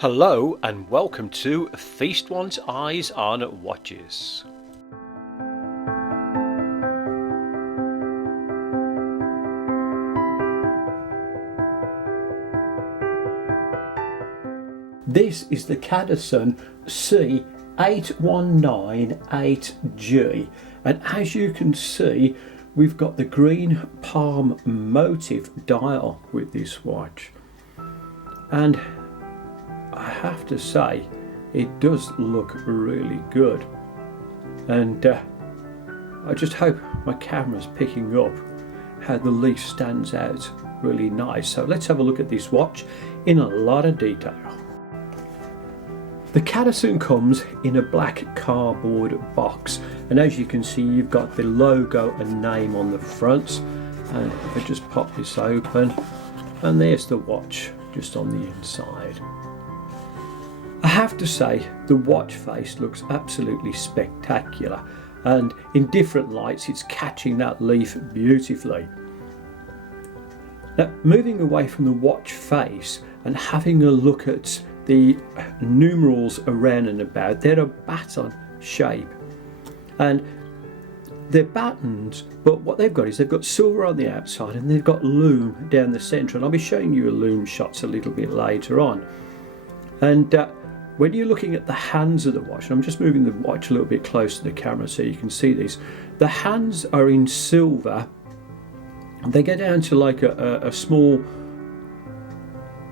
Hello and welcome to Feast One's Eyes on Watches. This is the Cadisen C8198G, and as you can see, we've got the green palm motif dial with this watch, and I have to say it does look really good, and I just hope my camera's picking up how the leaf stands out really nice. So let's have a look at this watch in a lot of detail. The Cadisen comes in a black cardboard box, and as you can see, you've got the logo and name on the front. And if I just pop this open, and there's the watch just on the inside. I have to say the watch face looks absolutely spectacular, and in different lights it's catching that leaf beautifully. Now, moving away from the watch face and having a look at the numerals around and about, they're a baton shape, and they're buttons, but what they've got is they've got silver on the outside and they've got lume down the centre, and I'll be showing you a lume shots a little bit later on. And when you're looking at the hands of the watch, and I'm just moving the watch a little bit closer to the camera so you can see these, the hands are in silver. They go down to like a small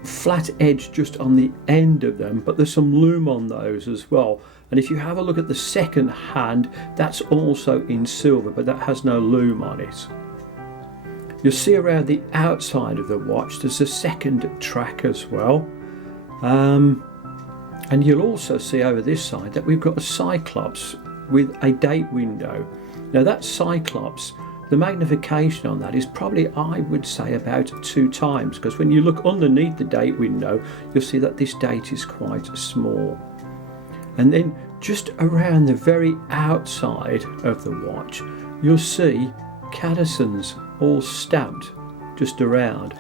flat edge just on the end of them, but there's some lume on those as well. And if you have a look at the second hand, that's also in silver, but that has no lume on it. You'll see around the outside of the watch there's a second track as well, and you'll also see over this side that we've got a cyclops with a date window. Now that cyclops, the magnification on that is probably, I would say, about 2 times, because when you look underneath the date window, you'll see that this date is quite small. And then just around the very outside of the watch, you'll see Cadisens all stamped just around.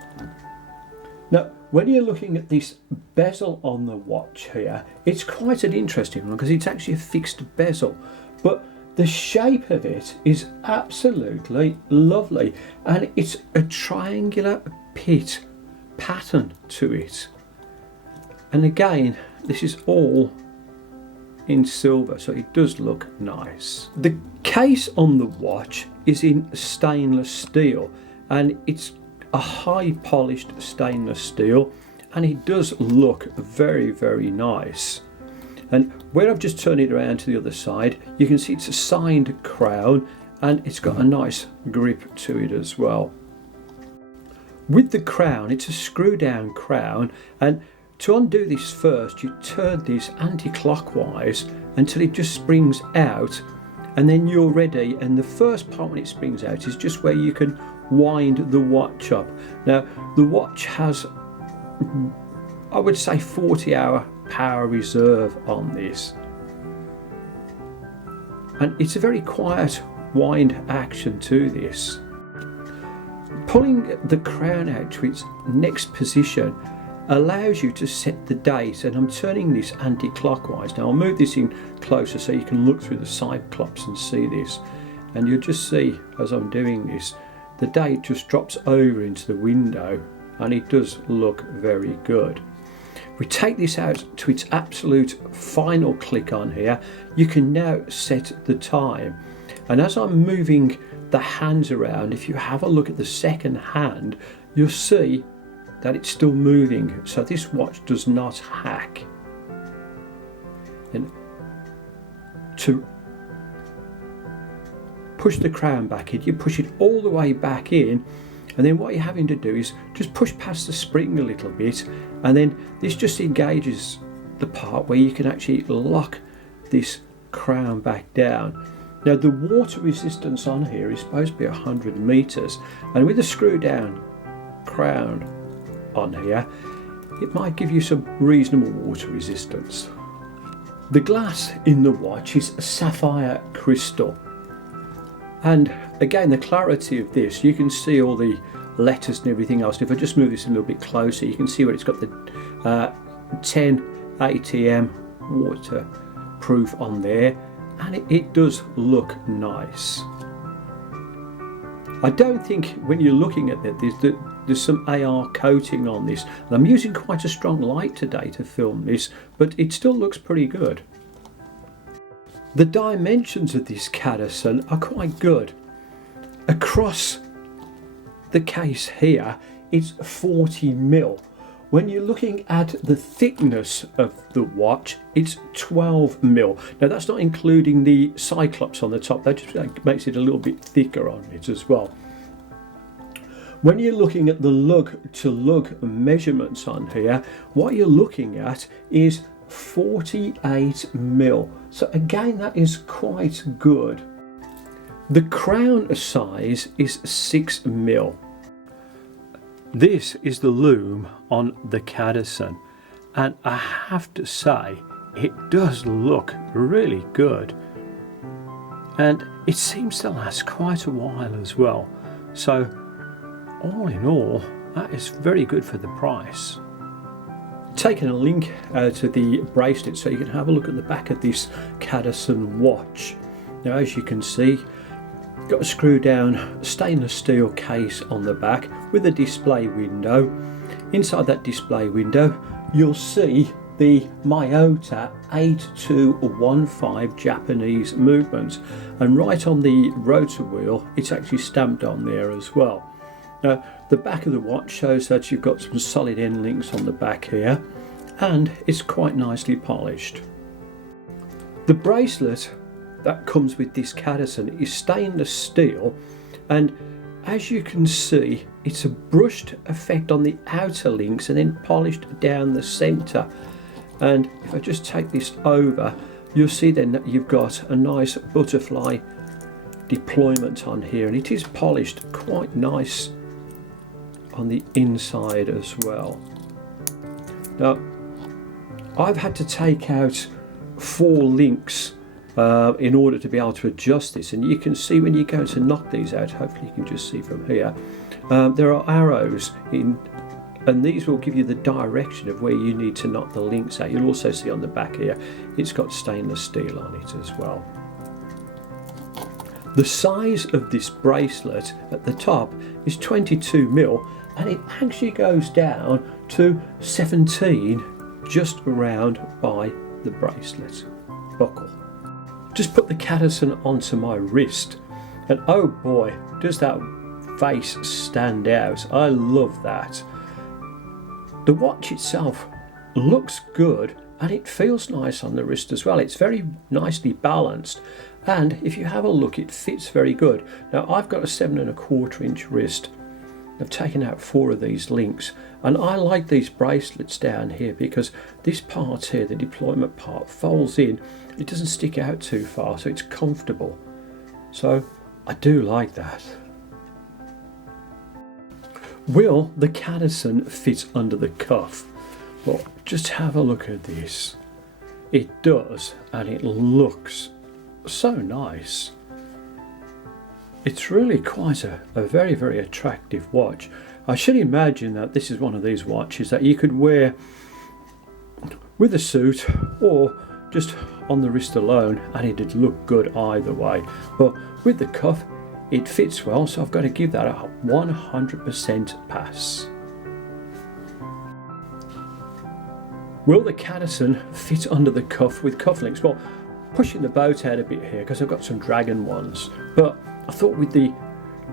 Now, when you're looking at this bezel on the watch here, it's quite an interesting one because it's actually a fixed bezel, but the shape of it is absolutely lovely, and it's a triangular pit pattern to it. And again, this is all in silver, so it does look nice. The case on the watch is in stainless steel, and it's a high polished stainless steel, and it does look very, very nice. And where I've just turned it around to the other side, you can see it's a signed crown, and it's got a nice grip to it as well. With the crown, it's a screw down crown, and to undo this first, you turn this anti-clockwise until it just springs out, and then you're ready. And the first part when it springs out is just where you can wind the watch up. Now the watch has, I would say, 40-hour power reserve on this, and it's a very quiet wind action to this. Pulling the crown out to its next position allows you to set the date, and I'm turning this anti-clockwise. Now I'll move this in closer so you can look through the cyclops and see this, and you'll just see as I'm doing this, the date just drops over into the window, and it does look very good. We take this out to its absolute final click on here, you can now set the time. And as I'm moving the hands around, if you have a look at the second hand, you'll see that it's still moving, so this watch does not hack. And to push the crown back in, you push it all the way back in, and then what you're having to do is just push past the spring a little bit, and then this just engages the part where you can actually lock this crown back down. Now the water resistance on here is supposed to be 100 meters, and with a screw down crown on here, it might give you some reasonable water resistance. The glass in the watch is sapphire crystal, and again the clarity of this, you can see all the letters and everything else. And if I just move this a little bit closer, you can see where it's got the 10 ATM waterproof on there, and it does look nice. I don't think when you're looking at that there's some AR coating on this, and I'm using quite a strong light today to film this, but it still looks pretty good. The dimensions of this Cadisen are quite good. Across the case here, it's 40mm. When you're looking at the thickness of the watch, it's 12mm. Now that's not including the Cyclops on the top, that just makes it a little bit thicker on it as well. When you're looking at the lug to lug measurements on here, what you're looking at is 48mm. So again, that is quite good. The crown size is 6mm. This is the loom on the Cadisen, and I have to say it does look really good, and it seems to last quite a while as well. So all in all, that is very good for the price. Taken a link to the bracelet so you can have a look at the back of this Cadisen watch. Now as you can see, got a screw down stainless steel case on the back with a display window. Inside that display window you'll see the Miyota 8215 Japanese movements, and right on the rotor wheel it's actually stamped on there as well. Now the back of the watch shows that you've got some solid end links on the back here, and it's quite nicely polished. The bracelet that comes with this Cadisen is stainless steel, and as you can see it's a brushed effect on the outer links and then polished down the center. And if I just take this over, you'll see then that you've got a nice butterfly deployment on here, and it is polished quite nice on the inside as well. Now I've had to take out 4 links in order to be able to adjust this, and you can see when you go to knock these out, hopefully you can just see from here, there are arrows in, and these will give you the direction of where you need to knock the links out. You'll also see on the back here it's got stainless steel on it as well. The size of this bracelet at the top is 22mm, and it actually goes down to 17 just around by the bracelet buckle. Just put the Cadisen onto my wrist, and oh boy, does that face stand out. I love that. The watch itself looks good, and it feels nice on the wrist as well. It's very nicely balanced, and if you have a look, it fits very good. Now I've got a 7¼ inch wrist. I've taken out 4 of these links, and I like these bracelets down here because this part here, the deployment part, folds in. It doesn't stick out too far, so it's comfortable. So I do like that. Will the Cadisen fit under the cuff? Well, just have a look at this. It does, and it looks so nice. It's really quite a very, very attractive watch. I should imagine that this is one of these watches that you could wear with a suit or just on the wrist alone, and it'd look good either way. But with the cuff, it fits well, so I've got to give that a 100% pass. Will the Cadisen fit under the cuff with cufflinks? Well, pushing the boat out a bit here because I've got some dragon ones, but I thought with the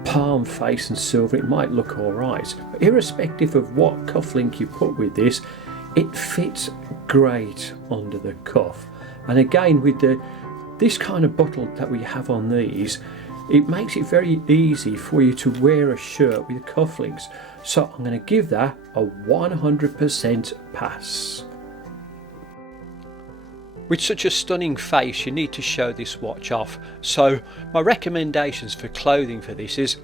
palm face and silver it might look alright. But irrespective of what cufflink you put with this, it fits great under the cuff. And again, with this kind of bottle that we have on these, it makes it very easy for you to wear a shirt with cufflinks. So I'm going to give that a 100% pass. With such a stunning face, you need to show this watch off. So my recommendations for clothing for this is,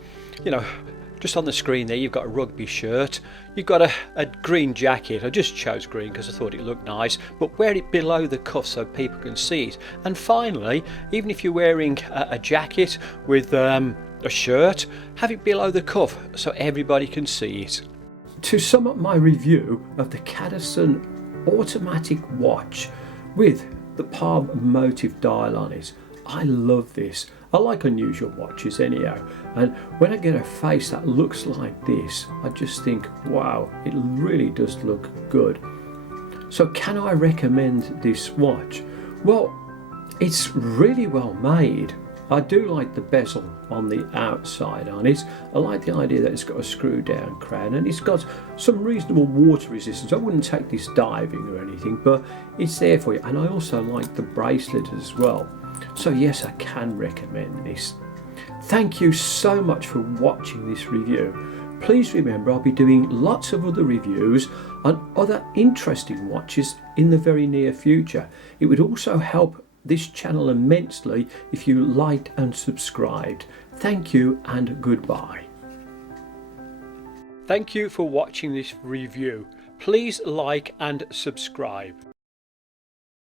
just on the screen there you've got a rugby shirt, you've got a green jacket. I just chose green because I thought it looked nice, but wear it below the cuff so people can see it. And finally, even if you're wearing a jacket with a shirt, have it below the cuff so everybody can see it. To sum up my review of the Cadisen automatic watch with the palm motif dial on it. I love this. I like unusual watches anyhow, and when I get a face that looks like this, I just think, wow, it really does look good. So can I recommend this watch? Well, it's really well made. I do like the bezel on the outside on it. I like the idea that it's got a screw down crown, and it's got some reasonable water resistance. I wouldn't take this diving or anything, but it's there for you. And I also like the bracelet as well. So yes, I can recommend this. Thank you so much for watching this review. Please remember, I'll be doing lots of other reviews on other interesting watches in the very near future. It would also help this channel immensely if you liked and subscribed. Thank you and goodbye. Thank you for watching this review. Please like and subscribe.